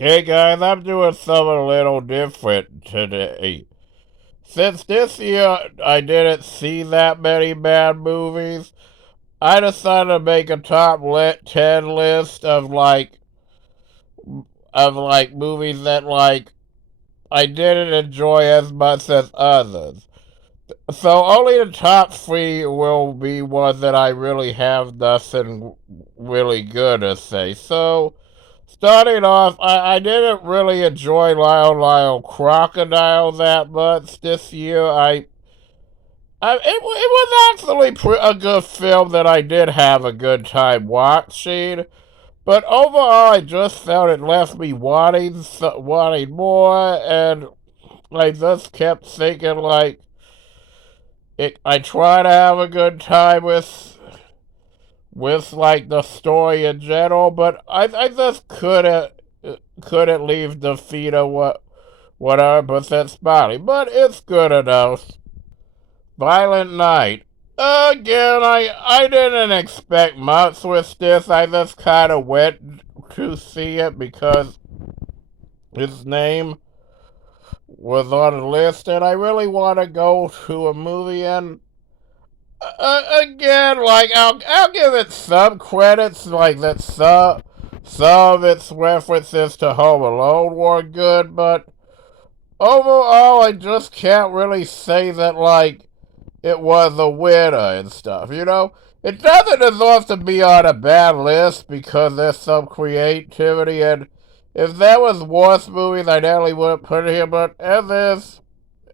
Hey guys, I'm doing something a little different today. Since this year I didn't see that many bad movies, I decided to make a top 10 list of movies that I didn't enjoy as much as others. So only the top three will be ones that I really have nothing really good to say. So starting off, I didn't really enjoy Lyle Lyle Crocodile that much this year. It was actually a good film that I did have a good time watching. But overall, I just felt it left me wanting more, and I just kept thinking I try to have a good time with the story in general, but I just couldn't leave the feet of what 100% Smiley, but it's good enough. Violent Night. Again, I didn't expect much with this. I just kind of went to see it because his name was on the list, and I really want to go to a movie. And again, I'll give it some credits, like that some of its references to Home Alone were good, but overall, I just can't really say that it was a winner and stuff. It doesn't deserve to be on a bad list because there's some creativity, and if there was worse movies, I definitely wouldn't put it here. But as is,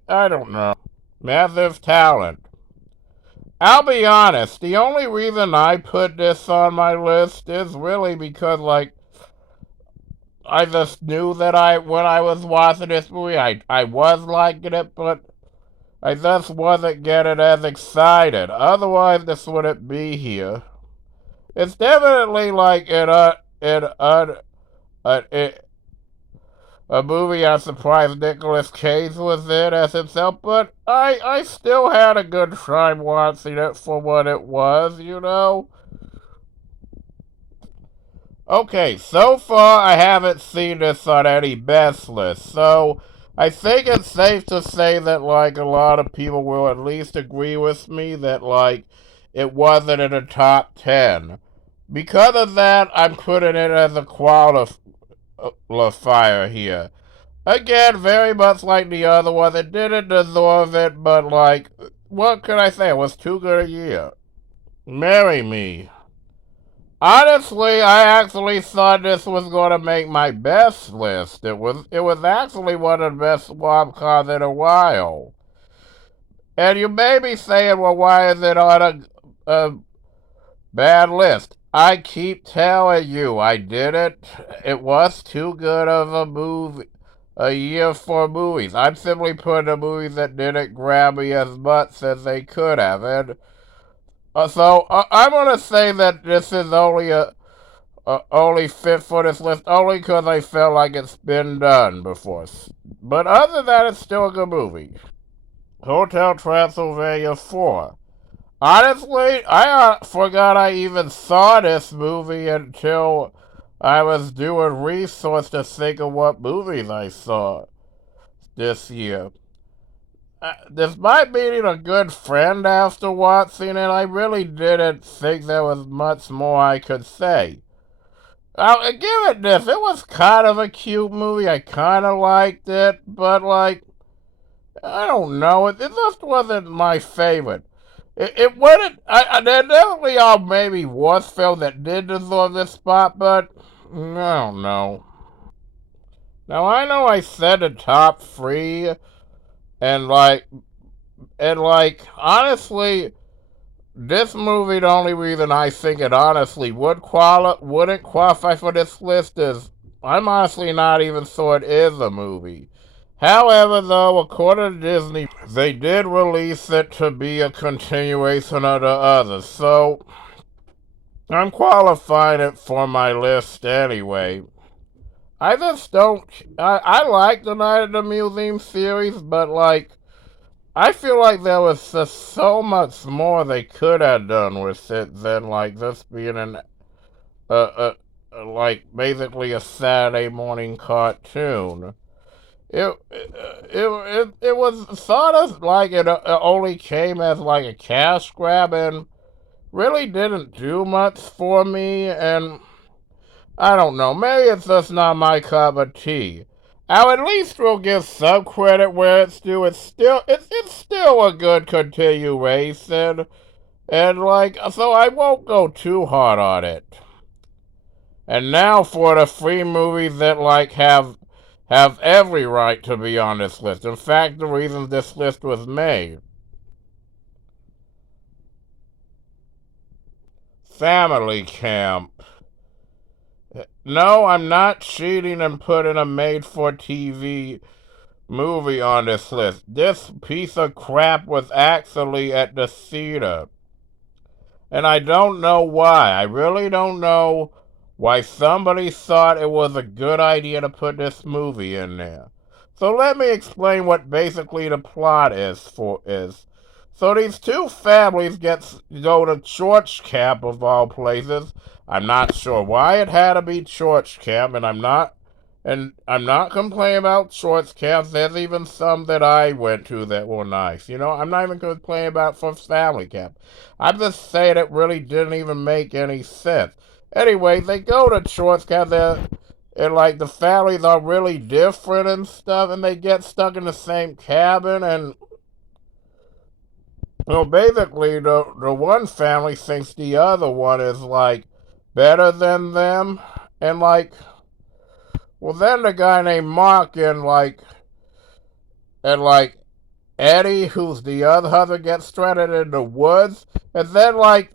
I don't know. Massive talent. I'll be honest, the only reason I put this on my list is really because, I just knew that when I was watching this movie, I was liking it, but I just wasn't getting as excited. Otherwise, this wouldn't be here. It's definitely a movie I'm surprised Nicolas Cage was in as himself, but I still had a good time watching it for what it was. Okay, so far I haven't seen this on any best list, so I think it's safe to say that a lot of people will at least agree with me that it wasn't in the top 10. Because of that, I'm putting it as a qualifier here. Again, very much like the other one, it didn't deserve it, but what could I say? It was too good a year. Marry Me. Honestly, I actually thought this was going to make my best list. It was actually one of the best rom-coms in a while. And you may be saying, well, why is it on a bad list? I keep telling you, I didn't. It was too good of a year for movies. I'm simply putting the movies that didn't grab me as much as they could have. And I'm going to say that this is only fit for this list only because I felt like it's been done before. But other than that, it's still a good movie. Hotel Transylvania 4. Honestly, I forgot I even saw this movie until I was doing research to think of what movies I saw this year. Despite meeting a good friend after watching it, I really didn't think there was much more I could say. I'll give it this. It was kind of a cute movie. I kind of liked it, but I don't know. It just wasn't my favorite. It wouldn't. There definitely are maybe worse films that did deserve this spot, but I don't know. Now I know I said the top three, and honestly, this movie, the only reason I think it honestly wouldn't qualify for this list is I'm honestly not even sure it is a movie. However, though, according to Disney, they did release it to be a continuation of the others, so I'm qualifying it for my list anyway. I just don't. I like the Night at the Museum series, but I feel like there was just so much more they could have done with it than just being a like basically a Saturday morning cartoon. It was sort of like it only came as like a cash grab and really didn't do much for me, and I don't know, maybe it's just not my cup of tea. I at least will give some credit where it's due. It's still a good continuation, and like so I won't go too hard on it. And now for the three movies that like have every right to be on this list. In fact, the reason this list was made. Family Camp. No, I'm not cheating and putting a made-for-TV movie on this list. This piece of crap was actually at the theater. And I don't know why. I really don't know why somebody thought it was a good idea to put this movie in there. So let me explain what basically the plot is. So these two families go to church camp of all places. I'm not sure why it had to be church camp, and I'm not complaining about church camps. There's even some that I went to that were nice. You know, I'm not even complaining about for family camp. I'm just saying it really didn't even make any sense. Anyway, they go to church camp and like the families are really different and stuff, and they get stuck in the same cabin, and well, basically the one family thinks the other one is like better than them, and like, well, then the guy named Mark and Eddie, who's the other husband, gets stranded in the woods, and then like,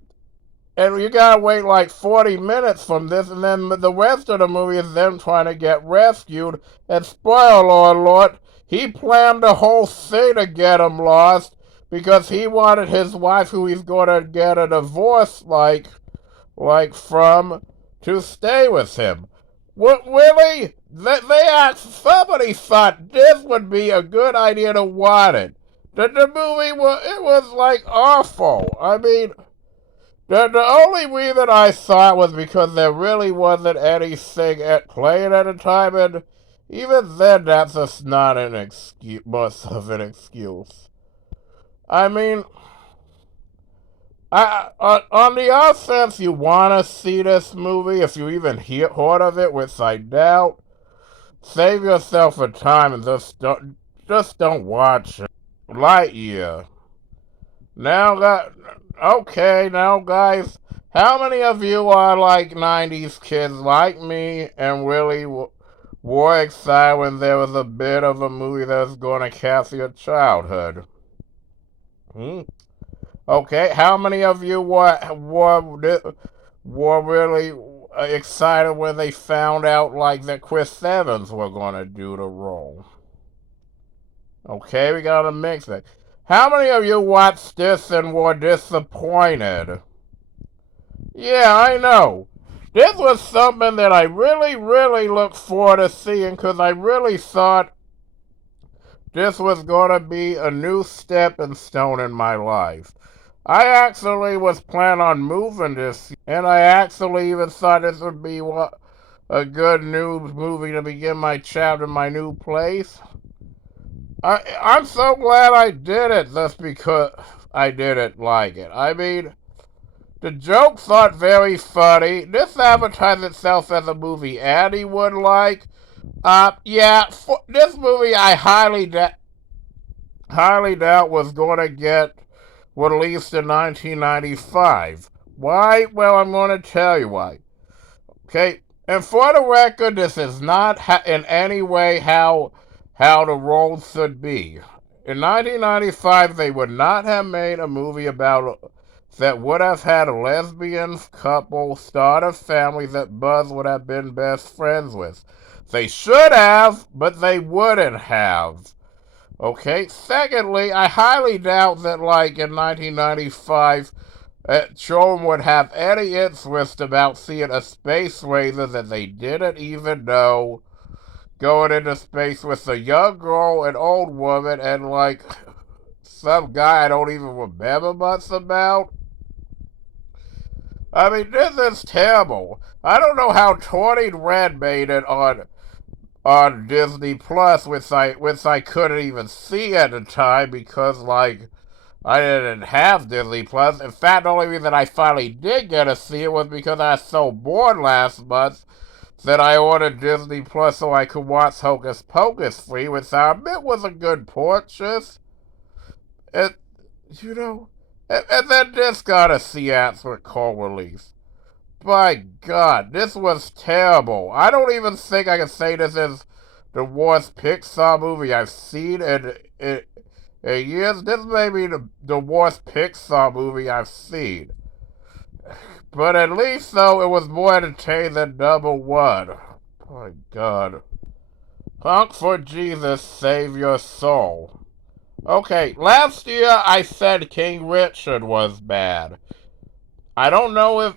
and you gotta wait like 40 minutes from this, and then the rest of the movie is them trying to get rescued. And spoiler alert, he planned the whole thing to get him lost because he wanted his wife, who he's gonna get a divorce from, to stay with him. What, really? Somebody thought this would be a good idea to want it. The movie was like awful. I mean, the only reason I saw it was because there really wasn't anything playing at the time, and even then, that's just not an excuse, much of an excuse. I mean, on the offense, you want to see this movie, if you even heard of it, which I doubt, save yourself a time and just don't watch it. Lightyear. Now guys, how many of you are like 90s kids like me and really were excited when there was a bit of a movie that was going to capture your childhood? Okay, how many of you were really excited when they found out like that Chris Evans were going to do the role? Okay, we got to mix it. How many of you watched this and were disappointed? Yeah, I know. This was something that I really, really looked forward to seeing because I really thought this was going to be a new stepping stone in my life. I actually was planning on moving this, and I actually even thought this would be a good new movie to begin my chapter in my new place. I'm so glad I did it just because I didn't like it. I mean, the jokes aren't very funny. This advertises itself as a movie Andy would like. Yeah, this movie I highly doubt was going to get released in 1995. Why? Well, I'm going to tell you why. Okay, and for the record, this is not in any way how the roles should be. In 1995, they would not have made a movie that would have had a lesbian couple start a family that Buzz would have been best friends with. They should have, but they wouldn't have. Okay, secondly, I highly doubt that, like, in 1995, children would have any interest about seeing a space racer that they didn't even know going into space with a young girl, an old woman, and, like, some guy I don't even remember much about. I mean, this is terrible. I don't know how Turning Red made it on Disney Plus, which I couldn't even see at the time because like I didn't have Disney Plus. In fact, the only reason I finally did get to see it was because I was so bored last month that I ordered Disney Plus so I could watch Hocus Pocus free, which I admit was a good purchase. It, you know, and then this got a theatrical release. My God, this was terrible. I don't even think I can say this is the worst Pixar movie I've seen in years. This may be the worst Pixar movie I've seen. But at least, though, it was more entertaining than number one. My God. Honk for Jesus, save your soul. Okay, last year I said King Richard was bad. I don't know if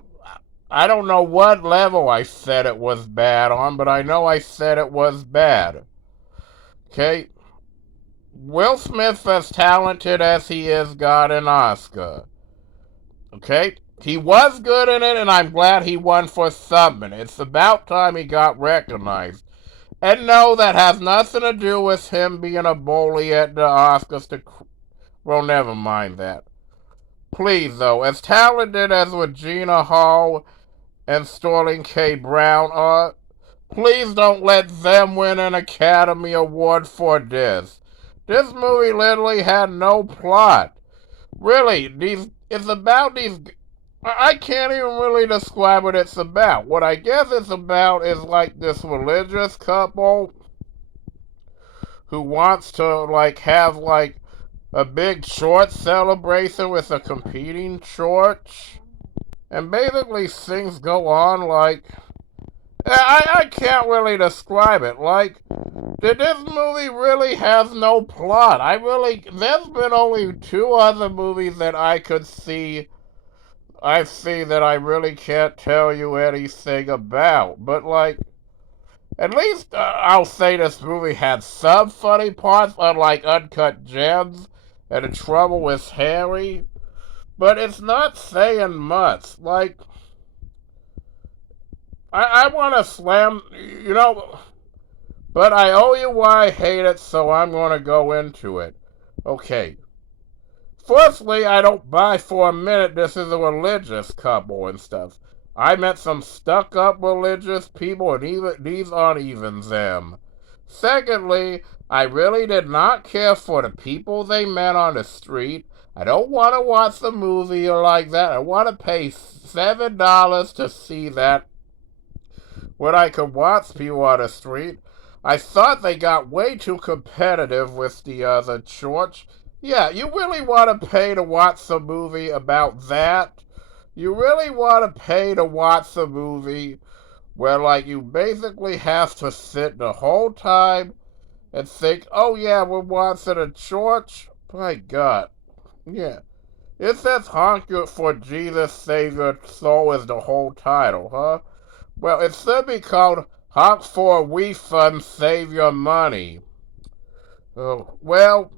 I don't know what level I said it was bad on, but I know I said it was bad. Okay? Will Smith, as talented as he is, got an Oscar. Okay? He was good in it, and I'm glad he won for something. It's about time he got recognized. And no, that has nothing to do with him being a bully at the Oscars. Well, never mind that. Please, though, as talented as Regina Hall and Sterling K. Brown are, please don't let them win an Academy Award for this. This movie literally had no plot. Really, it's about these. I can't even really describe what it's about. What I guess it's about is like this religious couple who wants to like have like a big church celebration with a competing church. And basically things go on like I can't really describe it. Like this movie really has no plot. There's been only two other movies that I've seen that I really can't tell you anything about. But like at least I'll say this movie had some funny parts, unlike Uncut Gems and The Trouble with Harry. But it's not saying much. Like, I want to slam, but I owe you why I hate it, so I'm going to go into it. Okay. Firstly, I don't buy for a minute this is a religious couple and stuff. I met some stuck-up religious people, and these aren't even them. Secondly, I really did not care for the people they met on the street. I don't want to watch the movie or like that. I want to pay $7 to see that when I could watch people on the street. I thought they got way too competitive with the other church. Yeah, you really want to pay to watch a movie about that? You really want to pay to watch a movie where, like, you basically have to sit the whole time and think, oh yeah, we're watching a church? My God. Yeah. It says honk for Jesus Save Your Soul is the whole title, huh? Well, it should be called Honk for We Fund Save Your Money. Oh, well,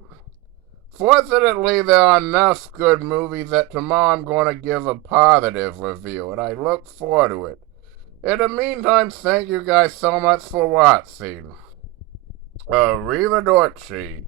fortunately there are enough good movies that tomorrow I'm going to give a positive review, and I look forward to it. In the meantime, thank you guys so much for watching. Arrivederci.